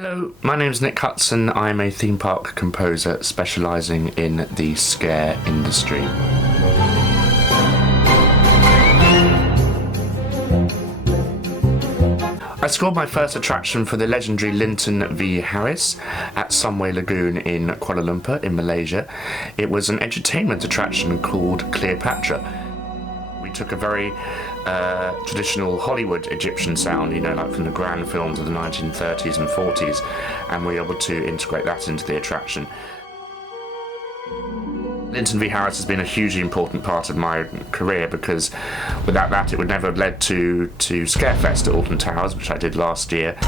Hello, my name's Nick Hutson. I'm a theme park composer specialising in the scare industry. I scored my first attraction for the legendary Linton v Harris at Sunway Lagoon in Kuala Lumpur in Malaysia. It was an entertainment attraction called Cleopatra. We took a very traditional Hollywood Egyptian sound, like from the grand films of the 1930s and 40s, and we were able to integrate that into the attraction. Linton v Harris has been a hugely important part of my career because without that it would never have led to Scarefest at Alton Towers, which I did last year.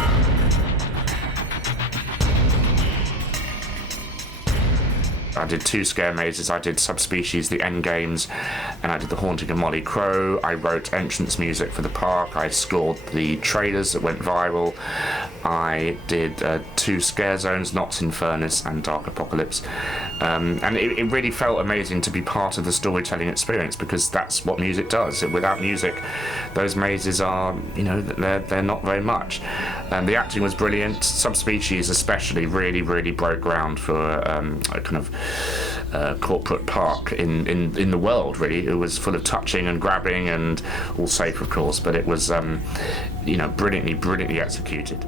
I did 2 scare mazes. I did SubSpecies, the End Games, and I did The Haunting of Molly Crowe. I wrote entrance music for the park. I scored the trailers that went viral. I did 2 scare zones, Knots in Furnace and Dark Apocalypse. And it really felt amazing to be part of the storytelling experience because that's what music does. Without music, those mazes are, they're not very much. The acting was brilliant. SubSpecies especially really broke ground for a kind of corporate park in the world, really. It was full of touching and grabbing and all safe, of course, but it was brilliantly executed.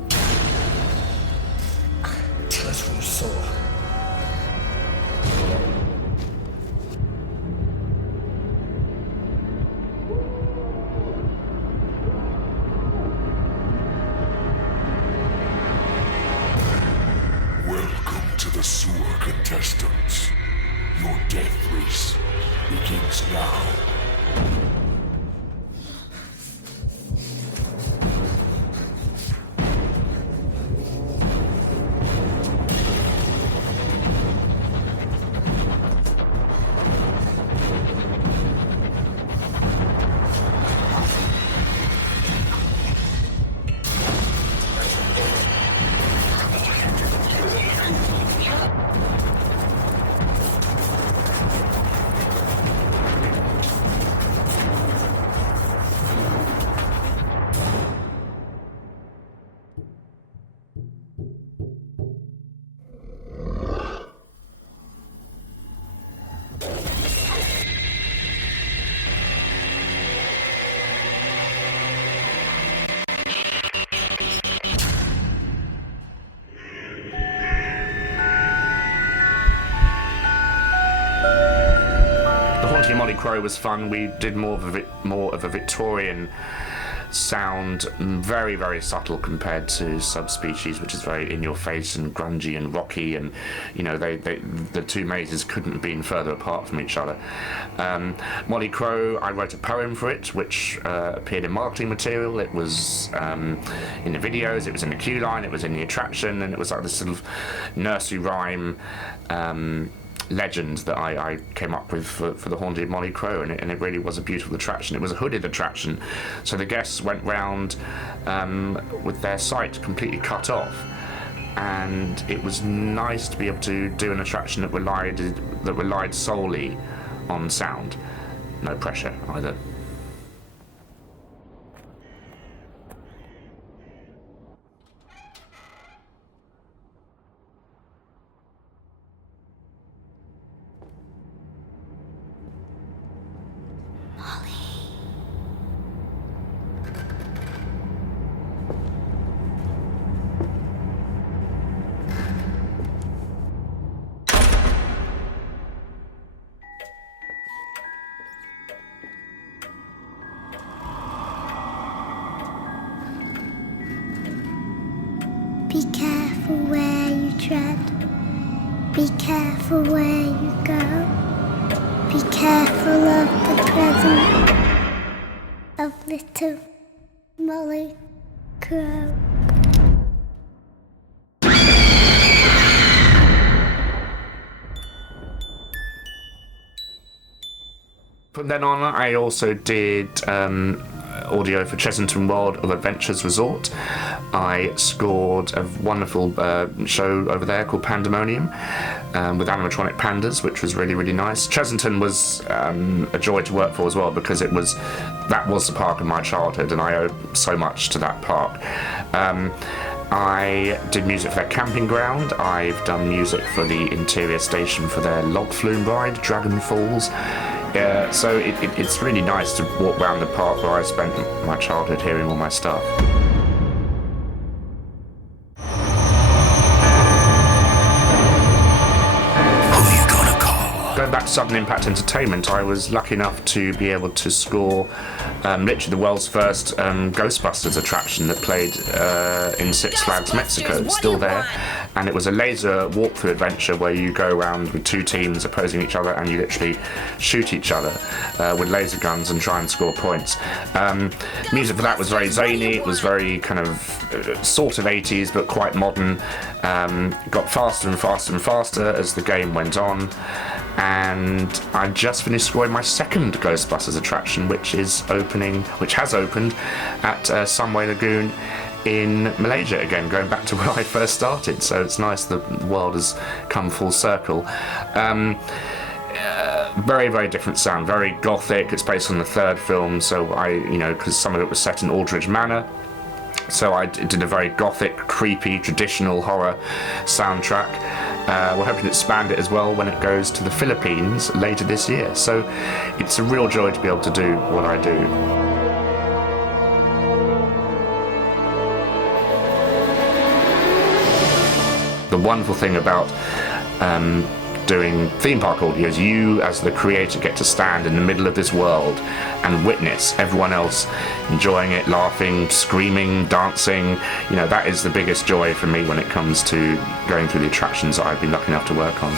Welcome to the sewer, contestants. Your death race begins now. The Haunting of Molly Crowe was fun. We did more of a Victorian sound, very subtle compared to SubSpecies, which is very in your face and grungy and rocky, and the 2 mazes couldn't have been further apart from each other. Molly Crowe, I wrote a poem for it which appeared in marketing material. It was in the videos, it was in the queue line, it was in the attraction, and it was like this sort of nursery rhyme legend that I came up with for the Haunting of Molly Crowe, and it really was a beautiful attraction. It was a hooded attraction, so the guests went round with their sight completely cut off, and it was nice to be able to do an attraction that relied solely on sound. No pressure either. Be careful where you tread. Be careful where you go. Be careful of the presence of little Molly Crowe. From then on, I also did audio for Chessington World of Adventures Resort. I scored a wonderful show over there called Pandemonium with animatronic pandas, which was really nice. Chessington was a joy to work for as well, because that was the park of my childhood, and I owe so much to that park. I did music for their camping ground. I've done music for the interior station for their log flume ride, Dragon Falls. So it's really nice to walk around the park where I spent my childhood hearing all my stuff. Going back to Sudden Impact Entertainment, I was lucky enough to be able to score literally the world's first Ghostbusters attraction that played in Six Flags Mexico. It's still there, and it was a laser walkthrough adventure where you go around with two teams opposing each other and you literally shoot each other with laser guns and try and score points. Music for that was very zany. It was very kind of sort of 80s but quite modern. Got faster and faster and faster as the game went on. And I just finished scoring my second Ghostbusters attraction, which has opened at Sunway Lagoon in Malaysia again, going back to where I first started. So it's nice the world has come full circle. Very, very different sound, very gothic. It's based on the third film, so because some of it was set in Aldridge Manor. So I did a very gothic, creepy, traditional horror soundtrack. We're hoping to expand it as well when it goes to the Philippines later this year. So it's a real joy to be able to do what I do. The wonderful thing about doing theme park audio is you as the creator get to stand in the middle of this world and witness everyone else enjoying it, laughing, screaming, dancing. That is the biggest joy for me when it comes to going through the attractions that I've been lucky enough to work on.